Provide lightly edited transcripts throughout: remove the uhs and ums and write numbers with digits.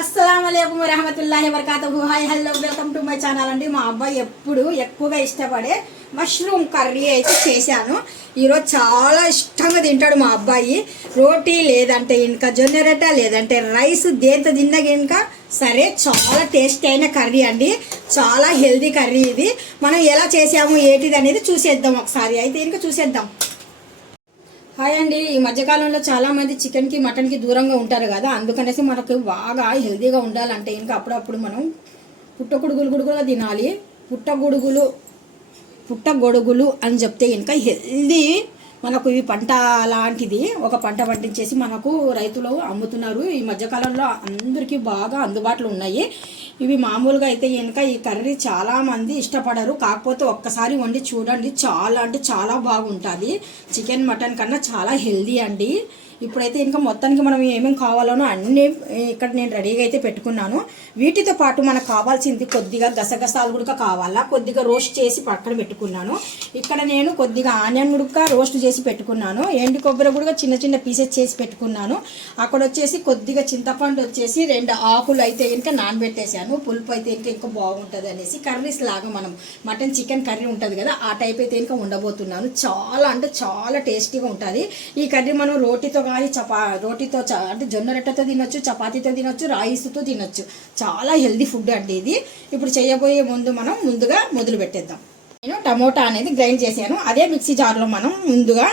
అస్సలాముఅలైకుం వరహమతుల్లాహి వబరకాతుహు. Hi hello welcome to my channel అండి. మా అబ్బాయి ఎప్పుడు ఎక్కువగా ఇష్టపడే మష్రూమ్ కర్రీ అయితే చేశాను. ఈరోజు చాలా ఇష్టంగా తింటాడు మా అబ్బాయి. రోటీ లేదంటే ఇంకా జొన్న రొట్టె లేదంటే రైస్ దేంతో తిన్నా ఇంకా సరే. చాలా టేస్టీ అయిన కర్రీ అండి, చాలా హెల్దీ కర్రీ. ఇది మనం ఎలా చేసాము ఏంటిది అనేది చూసేద్దాం ఒకసారి. అయితే ఇంకా చూసేద్దాం. హాయ్ అండి. ఈ మధ్యకాలంలో చాలామంది చికెన్కి మటన్కి దూరంగా ఉంటారు కదా, అందుకనేసి మనకు బాగా హెల్తీగా ఉండాలంటే ఇంకా అప్పుడప్పుడు మనం పుట్టగొడుగులు కూడా తినాలి. పుట్టగొడుగులు అని చెప్తే ఇంకా హెల్దీ మనకు ఇవి పంట లాంటిది. ఒక పంట పండించేసి మనకు రైతులు అమ్ముతున్నారు. ఈ మధ్యకాలంలో అందరికీ బాగా అందుబాటులో ఉన్నాయి. ఇవి మామూలుగా అయితే కనుక ఈ కర్రీ చాలామంది ఇష్టపడరు. కాకపోతే ఒక్కసారి వండి చూడండి, చాలా అంటే చాలా బాగుంటుంది. చికెన్ మటన్ కన్నా చాలా హెల్దీ అండి. ఇప్పుడైతే ఇంకా మొత్తానికి మనం ఏమేమి కావాలనో అన్నీ ఇక్కడ నేను రెడీగా అయితే పెట్టుకున్నాను. వీటితో పాటు మనకు కావాల్సింది కొద్దిగా గసగసాలు కూడా కావాలా, కొద్దిగా రోస్ట్ చేసి పక్కన పెట్టుకున్నాను. ఇక్కడ నేను కొద్దిగా ఆనియన్ కూడా రోస్ట్ చేసి పెట్టుకున్నాను. ఎండు కొబ్బరి కూడా చిన్న చిన్న పీసెస్ చేసి పెట్టుకున్నాను. అక్కడ వచ్చేసి కొద్దిగా చింతపండు వచ్చేసి 2 ఆకులు అయితే ఇంకా నానబెట్టేశాను. పులుపు అయితే ఇంకా బాగుంటుంది అనేసి. కర్రీస్ లాగా మనం మటన్ చికెన్ కర్రీ ఉంటుంది కదా, ఆ టైప్ అయితే ఇంకా ఉండబోతున్నాను. చాలా అంటే చాలా టేస్టీగా ఉంటుంది ఈ కర్రీ. మనం రోటీతో కానీ రోటీతో అంటే జొన్న రొట్టెతో తినొచ్చు, చపాతీతో తినొచ్చు, రైస్తో తినొచ్చు. చాలా హెల్దీ ఫుడ్ అండి ఇది. ఇప్పుడు చేయబోయే ముందు మనం ముందుగా మొదలు పెట్టేద్దాం. నేను టమోటా అనేది గ్రైండ్ చేశాను. అదే మిక్సీ జార్లో మనం ముందుగా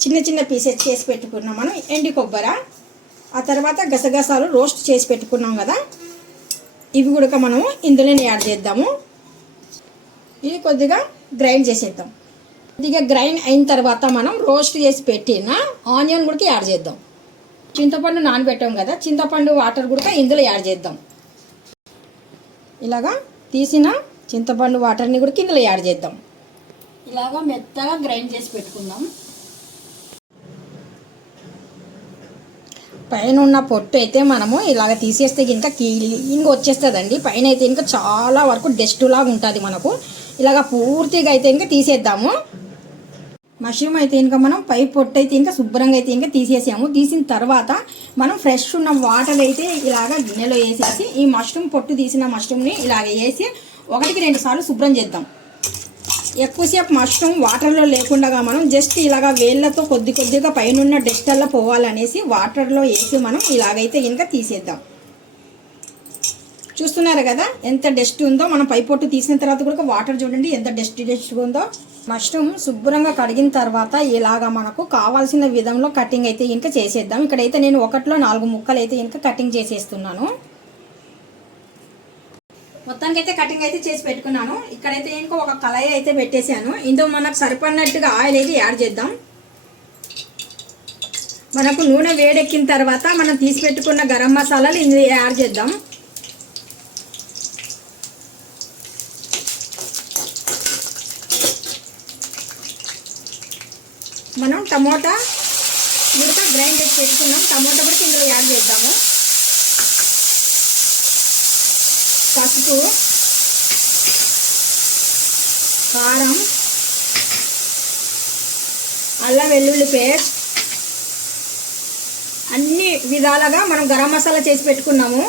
చిన్న చిన్న పీసెస్ చేసి పెట్టుకున్నాం మనం ఎండి కొబ్బరి, ఆ తర్వాత గసగసాలు రోస్ట్ చేసి పెట్టుకున్నాం కదా, ఇవి కూడా మనం ఇందులోనే యాడ్ చేద్దాము. ఇది కొద్దిగా గ్రైండ్ చేసేద్దాం. కొద్దిగా గ్రైండ్ అయిన తర్వాత మనం రోస్ట్ చేసి పెట్టిన ఆనియన్ కూడా యాడ్ చేద్దాం. చింతపండు నానబెట్టాం కదా, చింతపండు వాటర్ కూడా ఇందులో యాడ్ చేద్దాం. ఇలాగా తీసిన చింతపండు వాటర్ని కూడా ఇందులో యాడ్ చేద్దాం. ఇలాగా మెత్తగా గ్రైండ్ చేసి పెట్టుకుందాం. పైన ఉన్న పొట్టు అయితే మనము ఇలాగ తీసేస్తే ఇంకా క్లీన్గా వచ్చేస్తుందండి. పైన అయితే ఇంకా చాలా వరకు డస్ట్ లాగా ఉంటుంది మనకు. ఇలాగ పూర్తిగా అయితే ఇంకా తీసేద్దాము. మష్రూమ్ అయితే ఇంకా మనం పై పొట్టు అయితే ఇంకా శుభ్రంగా అయితే ఇంకా తీసేసాము. తీసిన తర్వాత మనం ఫ్రెష్ ఉన్న వాటర్ అయితే ఇలాగ గిన్నెలో వేసేసి ఈ మష్రూమ్ పొట్టు తీసిన మష్రూమ్ని ఇలాగ వేసి 1-2 సార్లు శుభ్రం చేద్దాం. ఎక్కువసేపు మష్రూమ్ వాటర్లో లేకుండా మనం జస్ట్ ఇలాగ వేళ్ళతో కొద్దిగా పైన డస్ట్ అలా పోవాలనేసి వాటర్లో వేసి మనం ఇలాగైతే ఇంకా తీసేద్దాం. చూస్తున్నారు కదా ఎంత డస్ట్ ఉందో. మనం పై పొట్టు తీసిన తర్వాత కూడా వాటర్ చూడండి ఎంత డస్ట్ ఉందో. మష్రూమ్ శుభ్రంగా కడిగిన తర్వాత ఇలాగా మనకు కావాల్సిన విధంలో కటింగ్ అయితే ఇంకా చేసేద్దాం. ఇక్కడైతే నేను 1లో 4 ముక్కలు అయితే ఇంకా కటింగ్ చేసేస్తున్నాను. మొత్తానికి అయితే కటింగ్ అయితే చేసి పెట్టుకున్నాను. ఇక్కడైతే ఇంకా ఒక కళాయి అయితే పెట్టేశాను. ఇందులో మనకు సరిపడినట్టుగా ఆయిల్ అయితే యాడ్ చేద్దాం. మనకు నూనె వేడెక్కిన తర్వాత మనం తీసి పెట్టుకున్న గరం మసాలాలు ఇందులో యాడ్ చేద్దాం. మనం టమోటా కూడా గ్రైండ్ చేసి పెట్టుకున్నాం. టమోటా కూడా ఇందులో యాడ్ చేద్దాము. పసుపు, కారం, అల్లం వెల్లుల్లి పేస్ట్ అన్ని విధాలుగా మనం గరం మసాలా చేసి పెట్టుకున్నాము.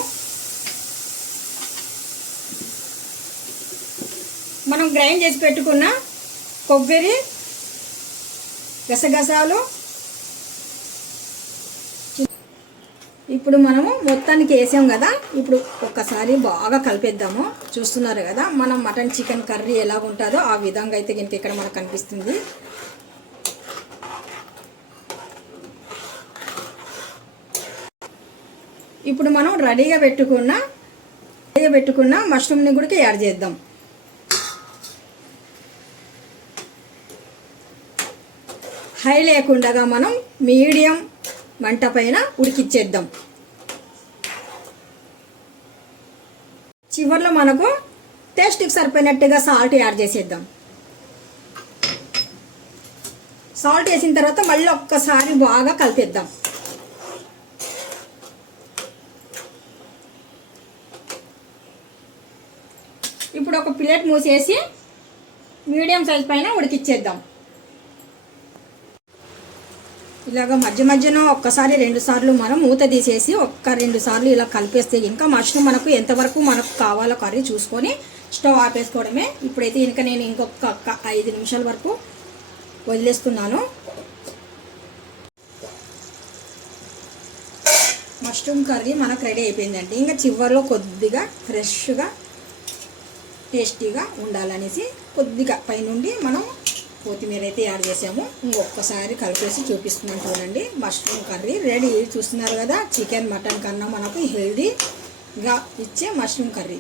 మనం గ్రైండ్ చేసి పెట్టుకున్న కొబ్బరి, గసగసాలు ఇప్పుడు మనము మొత్తానికి వేసాం కదా. ఇప్పుడు ఒక్కసారి బాగా కలిపేద్దాము. చూస్తున్నారు కదా మనం మటన్ చికెన్ కర్రీ ఎలా ఉంటుందో ఆ విధంగా అయితే ఇక్కడ మనకు కనిపిస్తుంది. ఇప్పుడు మనం రెడీగా పెట్టుకున్న మష్రూమ్ని కూడా యాడ్ చేద్దాం. హై లేకుండా మనం మీడియం మంట పైన ఉడికిచ్చేద్దాం. చివర్లో మనకు టేస్ట్కి సరిపోయినట్టుగా సాల్ట్ యాడ్ చేసేద్దాం. సాల్ట్ వేసిన తర్వాత మళ్ళీ ఒక్కసారి బాగా కలిపేద్దాం. ఇప్పుడు ఒక ప్లేట్ మూసేసి మీడియం సైజ్ పైన ఉడికిచ్చేద్దాం. ఇలాగ మధ్య మధ్యలో ఒక్కసారి 2 సార్లు మనం మూత తీసేసి 1-2 సార్లు ఇలా కలిపేస్తే ఇంకా మష్రూమ్ మనకు ఎంతవరకు మనకు కావాలో కర్రీ చూసుకొని స్టవ్ ఆపేసుకోవడమే. ఇప్పుడైతే ఇంకా నేను ఇంకొక 5 నిమిషాల వరకు వదిలేస్తున్నాను. మష్రూమ్ కర్రీ మనకు రెడీ అయిపోయిందండి. ఇంకా చివరిలో కొద్దిగా ఫ్రెష్గా టేస్టీగా ఉండాలనేసి కొద్దిగా పైనుండి మనం కొత్తిమీర అయితే యాడ్ చేసాము. ఇంకొకసారి కలిపేసి చూపిస్తున్నాను చూడండి. Mushroom curry ready. చూస్తున్నారు కదా, చికెన్ మటన్ కన్నా మనకు హెల్దీగా ఇచ్చే మష్రూమ్ కర్రీ.